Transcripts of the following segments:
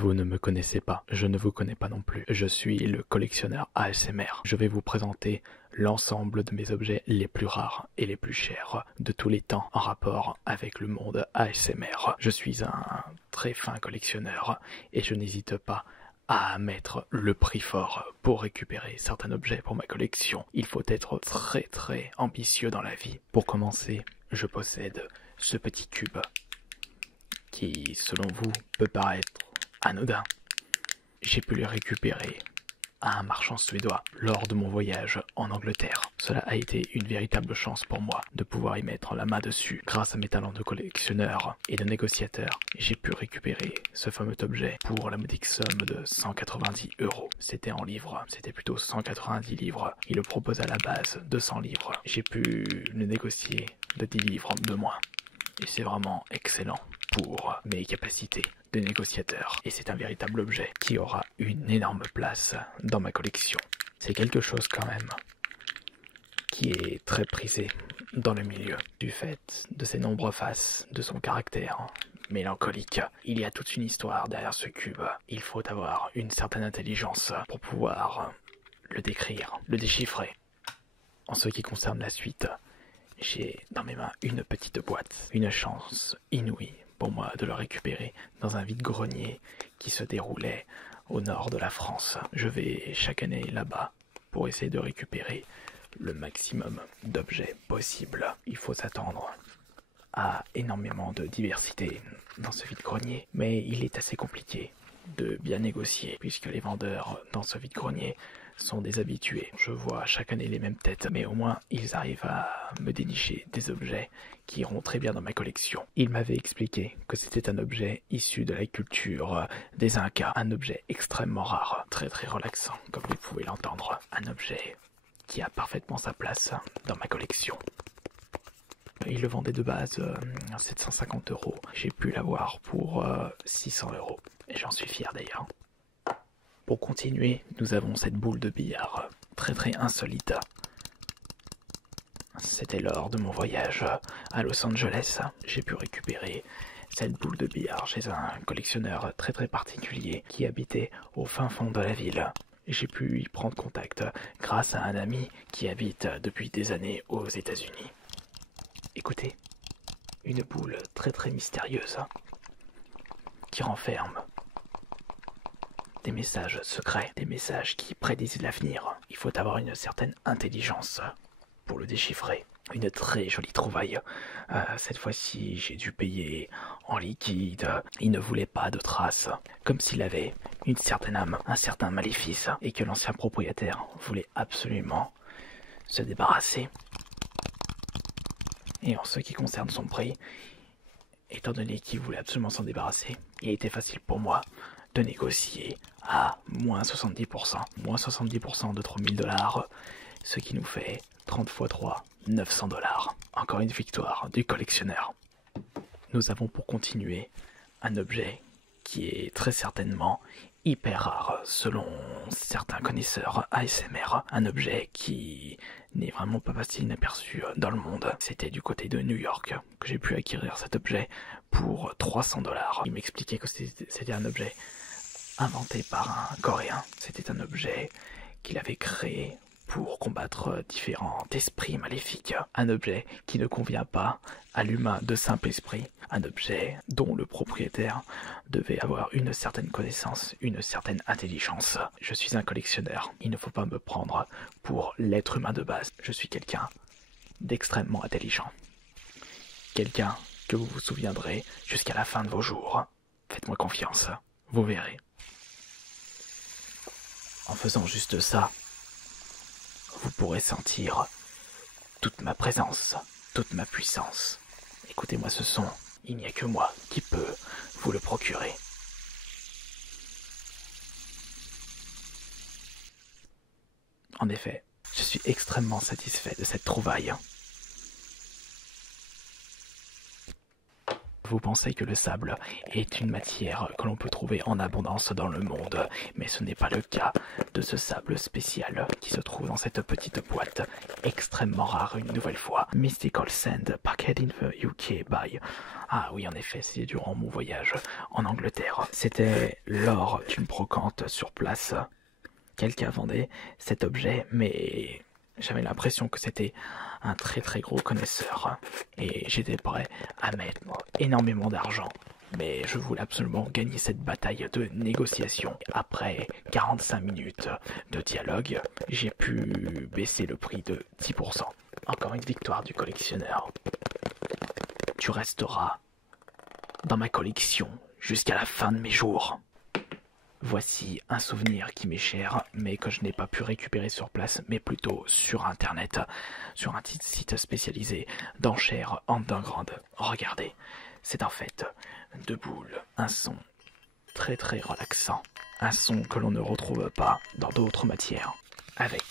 Vous ne me connaissez pas, je ne vous connais pas non plus. Je suis le collectionneur ASMR. Je vais vous présenter l'ensemble de mes objets les plus rares et les plus chers de tous les temps en rapport avec le monde ASMR. Je suis un très fin collectionneur et je n'hésite pas à mettre le prix fort pour récupérer certains objets pour ma collection. Il faut être très ambitieux dans la vie. Pour commencer, je possède ce petit cube qui, selon vous, peut paraître anodin. J'ai pu le récupérer à un marchand suédois lors de mon voyage en Angleterre. Cela a été une véritable chance pour moi de pouvoir y mettre la main dessus. Grâce à mes talents de collectionneur et de négociateur, j'ai pu récupérer ce fameux objet pour la modique somme de 190 €. C'était en livres, c'était plutôt 190 livres. Il le propose à la base 200 livres. J'ai pu le négocier de 10 livres de moins. Et c'est vraiment excellent pour mes capacités de négociateur. Et c'est un véritable objet qui aura une énorme place dans ma collection. C'est quelque chose quand même qui est très prisé dans le milieu du fait de ses nombreuses faces, de son caractère mélancolique. Il y a toute une histoire derrière ce cube. Il faut avoir une certaine intelligence pour pouvoir le décrire, le déchiffrer. En ce qui concerne la suite, j'ai dans mes mains une petite boîte, une chance inouïe pour moi de le récupérer dans un vide-grenier qui se déroulait au nord de la France. Je vais chaque année là-bas pour essayer de récupérer le maximum d'objets possible. Il faut s'attendre à énormément de diversité dans ce vide-grenier, mais il est assez compliqué de bien négocier puisque les vendeurs dans ce vide-grenier sont des habitués. Je vois chaque année les mêmes têtes, mais au moins ils arrivent à me dénicher des objets qui iront très bien dans ma collection. Il m'avait expliqué que c'était un objet issu de la culture des Incas, un objet extrêmement rare, très relaxant comme vous pouvez l'entendre, un objet qui a parfaitement sa place dans ma collection. Il le vendait de base à 750 €. J'ai pu l'avoir pour 600 €. Et j'en suis fier d'ailleurs. Pour continuer, nous avons cette boule de billard très insolite. C'était lors de mon voyage à Los Angeles. J'ai pu récupérer cette boule de billard chez un collectionneur très particulier qui habitait au fin fond de la ville. J'ai pu y prendre contact grâce à un ami qui habite depuis des années aux États-Unis. Écoutez, une boule très mystérieuse qui renferme des messages secrets, des messages qui prédisent l'avenir. Il faut avoir une certaine intelligence pour le déchiffrer. Une très jolie trouvaille. Cette fois-ci, j'ai dû payer en liquide. Il ne voulait pas de traces, comme s'il avait une certaine âme, un certain maléfice, et que l'ancien propriétaire voulait absolument se débarrasser. Et en ce qui concerne son prix, étant donné qu'il voulait absolument s'en débarrasser, il était facile pour moi de négocier à moins 70%. Moins 70% de 3000 $, ce qui nous fait 30 x 3, 900 $. Encore une victoire du collectionneur. Nous avons pour continuer un objet qui est très certainement hyper rare selon certains connaisseurs ASMR. Un objet qui n'est vraiment pas passé inaperçu dans le monde. C'était du côté de New York que j'ai pu acquérir cet objet pour 300 $. Il m'expliquait que c'était un objet inventé par un Coréen. C'était un objet qu'il avait créé pour combattre différents esprits maléfiques. Un objet qui ne convient pas à l'humain de simple esprit. Un objet dont le propriétaire devait avoir une certaine connaissance, une certaine intelligence. Je suis un collectionneur. Il ne faut pas me prendre pour l'être humain de base. Je suis quelqu'un d'extrêmement intelligent. Quelqu'un que vous vous souviendrez jusqu'à la fin de vos jours. Faites-moi confiance. Vous verrez. En faisant juste ça, vous pourrez sentir toute ma présence, toute ma puissance. Écoutez-moi ce son, il n'y a que moi qui peux vous le procurer. En effet, je suis extrêmement satisfait de cette trouvaille. Vous pensez que le sable est une matière que l'on peut trouver en abondance dans le monde, mais ce n'est pas le cas de ce sable spécial qui se trouve dans cette petite boîte extrêmement rare une nouvelle fois. Mystical Sand, packed in the UK by... Ah oui, en effet, c'est durant mon voyage en Angleterre. C'était lors d'une brocante sur place. Quelqu'un vendait cet objet, mais j'avais l'impression que c'était un très très gros connaisseur. Et j'étais prêt à mettre énormément d'argent. Mais je voulais absolument gagner cette bataille de négociation. Après 45 minutes de dialogue, j'ai pu baisser le prix de 10%. Encore une victoire du collectionneur. Tu resteras dans ma collection jusqu'à la fin de mes jours. Voici un souvenir qui m'est cher, mais que je n'ai pas pu récupérer sur place, mais plutôt sur internet, sur un petit site spécialisé d'enchères underground. Regardez, c'est en fait deux boules, un son très très relaxant, un son que l'on ne retrouve pas dans d'autres matières, avec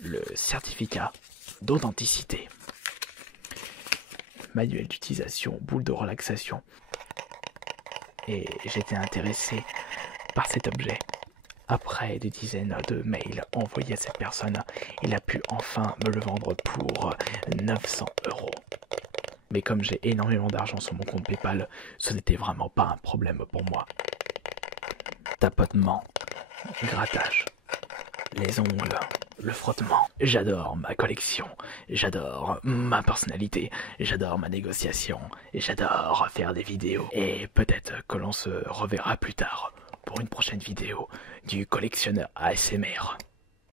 le certificat d'authenticité. Manuel d'utilisation, boule de relaxation. Et j'étais intéressé par cet objet. Après des dizaines de mails envoyés à cette personne, il a pu enfin me le vendre pour 900 €. Mais comme j'ai énormément d'argent sur mon compte PayPal, ce n'était vraiment pas un problème pour moi. Tapotement, grattage, les ongles, le frottement. J'adore ma collection, j'adore ma personnalité, j'adore ma négociation, et j'adore faire des vidéos. Et peut-être que l'on se reverra plus tard pour une prochaine vidéo du collectionneur ASMR.